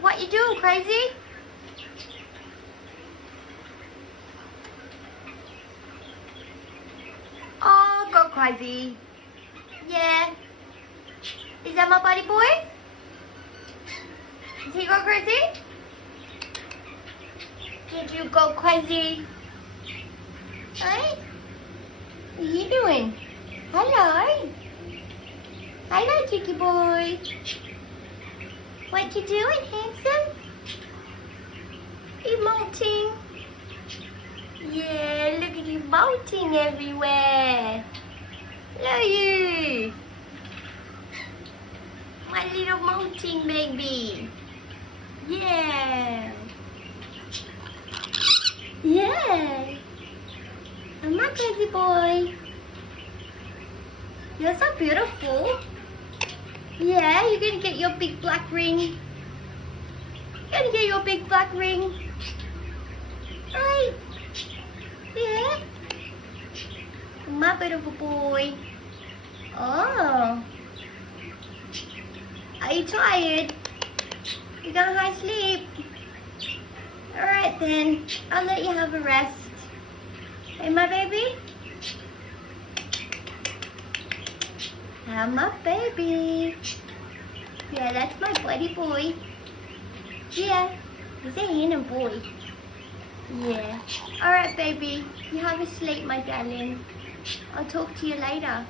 What you doing, crazy? Oh, go crazy. Yeah. Is that my buddy boy? Is he go crazy? Did you go crazy? Hey? What are you doing? Hello. Hello, cheeky boy. What you doing, handsome? You molting? Yeah, look at you molting everywhere. Look at you. My little molting baby. Yeah. Yeah. I'm my crazy boy. You're so beautiful. Yeah, you're gonna get your big black ring. You're gonna get your big black ring. Right? Yeah. My beautiful boy. Oh. Are you tired? You got a high sleep? Alright then. I'll let you have a rest. Hey, my baby? Hi, my baby. Yeah, that's my buddy boy. Yeah, he's a handsome boy. Yeah. Alright, baby. You have a sleep, my darling. I'll talk to you later.